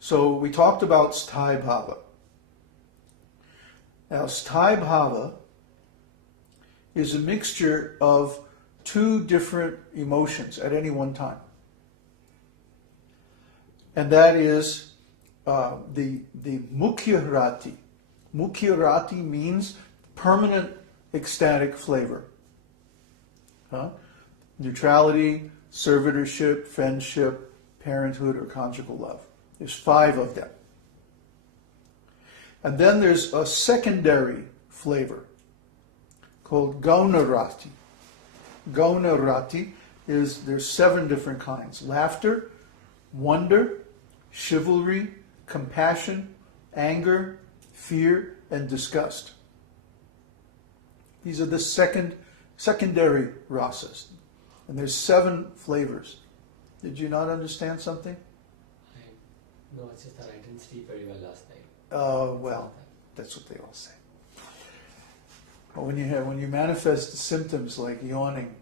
So we talked about Sthāyi-bhāva. Now, Sthāyi-bhāva is a mixture of two different emotions at any one time. And that is the mukhya-rati. Mukhya-rati means permanent ecstatic flavor. Neutrality, servitorship, friendship, parenthood, or conjugal love. There's 5 of them. And then there's a secondary flavor called gauṇa-rati. Gauṇa-rati is, there's 7 different kinds. Laughter, wonder, chivalry, compassion, anger, fear, and disgust. These are the secondary rasas. And there's 7 flavors. Did you not understand something? No, it's just that I didn't sleep very well last night. Well, that's what they all say. But when you manifest symptoms like yawning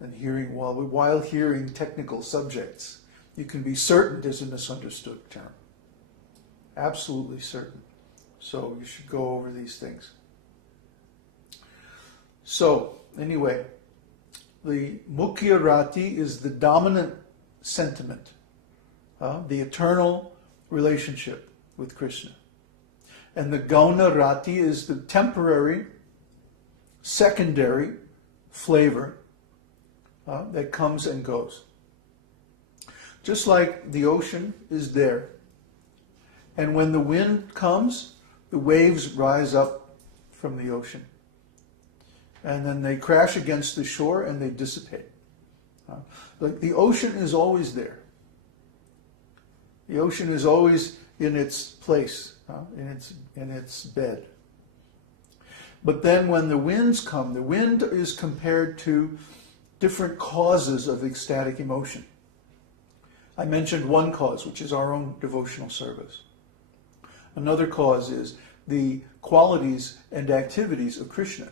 and hearing while hearing technical subjects, you can be certain there's a misunderstood term. Absolutely certain. So you should go over these things. So anyway, the mukhya-rati is the dominant sentiment, the eternal relationship with Krishna. And the gauṇa-rati is the temporary, secondary flavor that comes and goes. Just like the ocean is there. And when the wind comes, the waves rise up from the ocean. And then they crash against the shore and they dissipate. Like the ocean is always there. The ocean is always in its place, in its bed. But then when the winds come, the wind is compared to different causes of ecstatic emotion. I mentioned one cause, which is our own devotional service. Another cause is the qualities and activities of Krishna.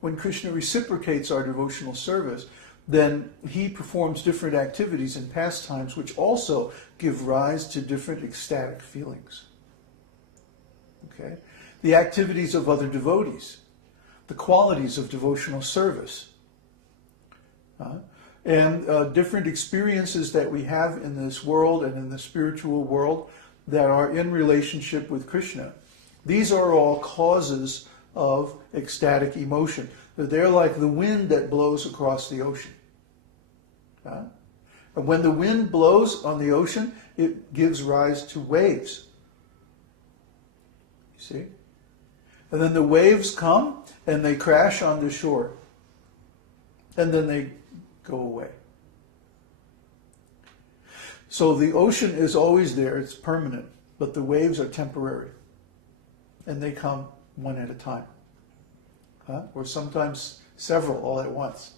When Krishna reciprocates our devotional service, then he performs different activities and pastimes which also give rise to different ecstatic feelings. Okay? The activities of other devotees, the qualities of devotional service, and different experiences that we have in this world and in the spiritual world that are in relationship with Krishna. These are all causes of ecstatic emotion. They're like the wind that blows across the ocean. And when the wind blows on the ocean, it gives rise to waves. You see? And then the waves come and they crash on the shore. And then they go away. So the ocean is always there, it's permanent, but the waves are temporary. And they come one at a time. Or sometimes several all at once.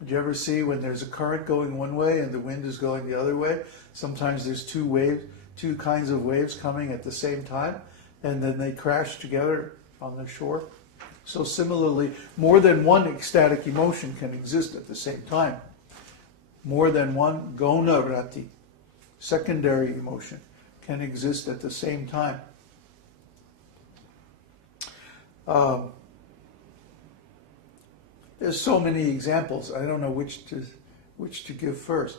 Did you ever see when there's a current going one way and the wind is going the other way? Sometimes there's two kinds of waves coming at the same time, and then they crash together on the shore. So similarly, more than one ecstatic emotion can exist at the same time. More than one gauṇa-rati, secondary emotion, can exist at the same time. There's so many examples. I don't know which to give first.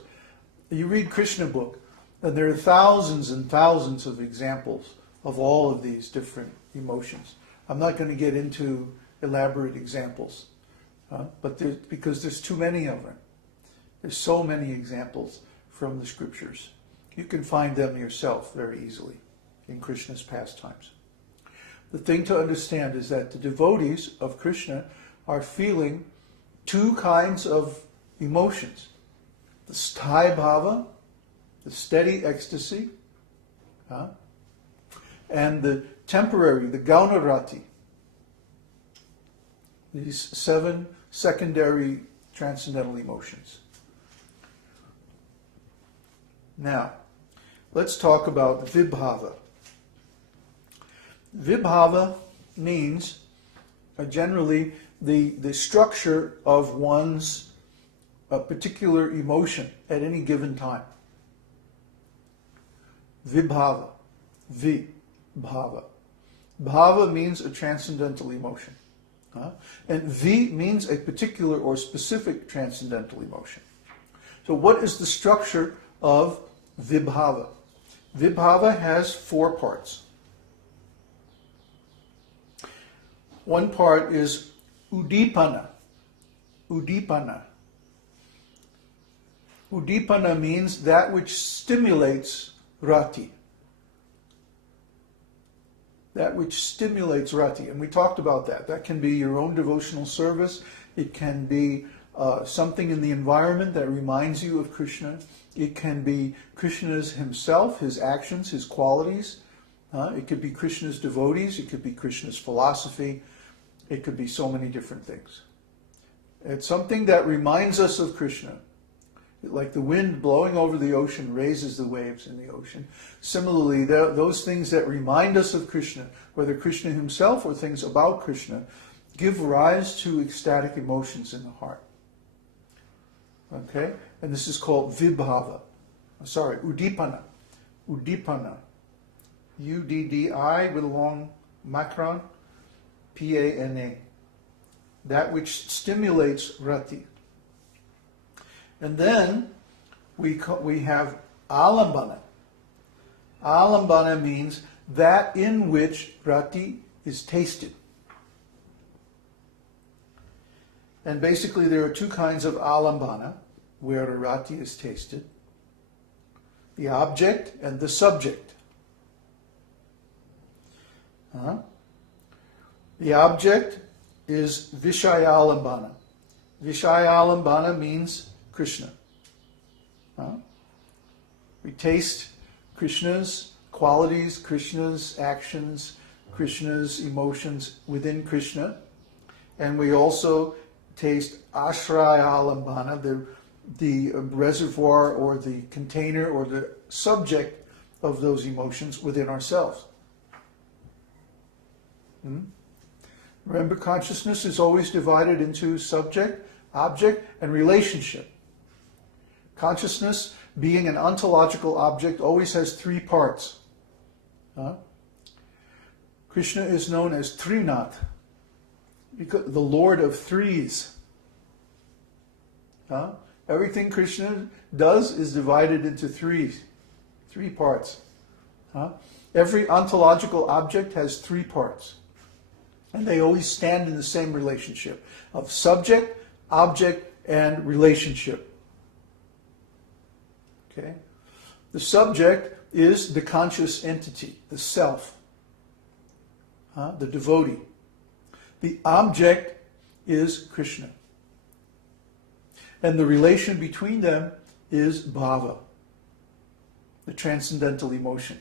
You read Krishna book, and there are thousands and thousands of examples of all of these different emotions. I'm not going to get into elaborate examples, because there's too many of them. There's so many examples from the scriptures. You can find them yourself very easily in Krishna's pastimes. The thing to understand is that the devotees of Krishna are feeling two kinds of emotions. The Sthāyi-bhāva, the steady ecstasy, and the temporary, the gauṇa-rati. These 7 secondary transcendental emotions. Now, let's talk about vibhava. Vibhava means generally the structure of one's particular emotion at any given time. Vibhava. Vibhava. Bhava means a transcendental emotion. And V means a particular or specific transcendental emotion. So what is the structure of Vibhava? Vibhava has 4 parts. One part is Udipana. Udipana. Udipana means that which stimulates rati. That which stimulates rati. And we talked about that. That can be your own devotional service. It can be something in the environment that reminds you of Krishna. It can be Krishna's himself, his actions, his qualities. It could be Krishna's devotees. It could be Krishna's philosophy. It could be so many different things. It's something that reminds us of Krishna. Like the wind blowing over the ocean raises the waves in the ocean. Similarly, those things that remind us of Krishna, whether Krishna himself or things about Krishna, give rise to ecstatic emotions in the heart. Okay? And this is called Udipana. Udipana. U-D-D-I with a long macron, P-A-N-A. That which stimulates rati. And then we have alambana. Alambana means that in which rati is tasted. And basically there are 2 kinds of alambana where the rati is tasted. The object and the subject. The object is Vishayalambana. Vishayalambana means Krishna. We taste Krishna's qualities, Krishna's actions, Krishna's emotions within Krishna. And we also taste Ashrayalambana, the reservoir or the container or the subject of those emotions within ourselves. Remember, consciousness is always divided into subject, object, and relationship. Consciousness, being an ontological object, always has 3 parts. Krishna is known as Trinath, the Lord of Threes. Everything Krishna does is divided into 3 parts. Every ontological object has 3 parts. And they always stand in the same relationship of subject, object, and relationship. Okay? The subject is the conscious entity, the self, the devotee. The object is Krishna. And the relation between them is bhava, the transcendental emotion.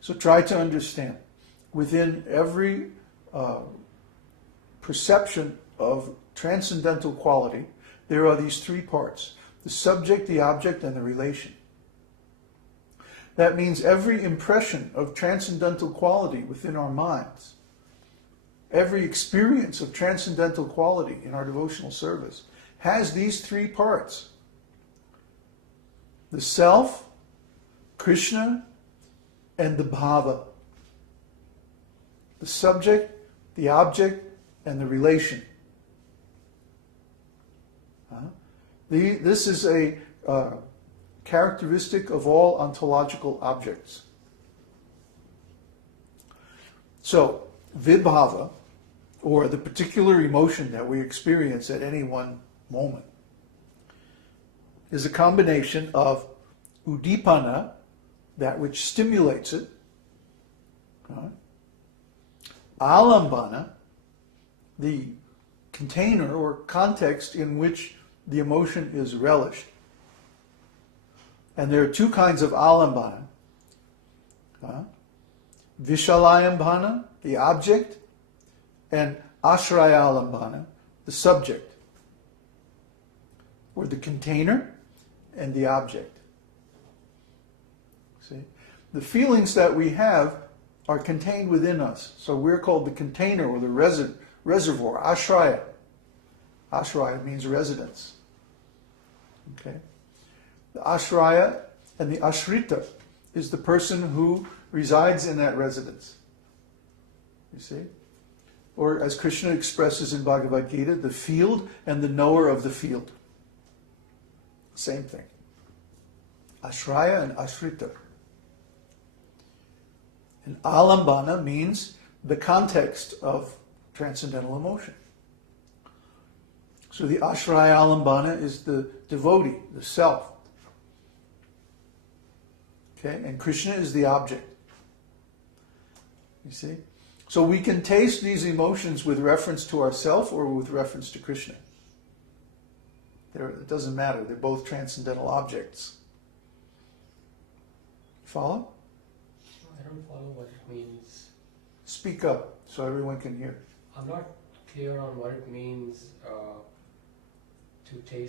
So try to understand. Within every perception of transcendental quality, there are these 3 parts. The subject, the object, and the relation. That means every impression of transcendental quality within our minds, every experience of transcendental quality in our devotional service has these 3 parts. The self, Krishna, and the bhava. The subject, the object, and the relation. This is a characteristic of all ontological objects. So, vibhava, or the particular emotion that we experience at any one moment, is a combination of udipana, that which stimulates it, alambana, the container or context in which the emotion is relished. And there are 2 kinds of alambana. Vishalayambana, the object, and ashrayalambana, the subject, or the container and the object. See? The feelings that we have are contained within us. So we're called the container or the reservoir, ashraya. Ashraya means residence. Okay? The ashraya And the ashrita is the person who resides in that residence. You see? Or as Krishna expresses in Bhagavad Gita, the field and the knower of the field. Same thing. Ashraya and ashrita. And alambana means the context of transcendental emotion. So the ashraya alambana is the devotee, the self. Okay? And Krishna is the object. You see? So we can taste these emotions with reference to ourself or with reference to Krishna. It doesn't matter. They're both transcendental objects. Follow? I don't follow what it means. Speak up so everyone can hear. I'm not clear on what it means to taste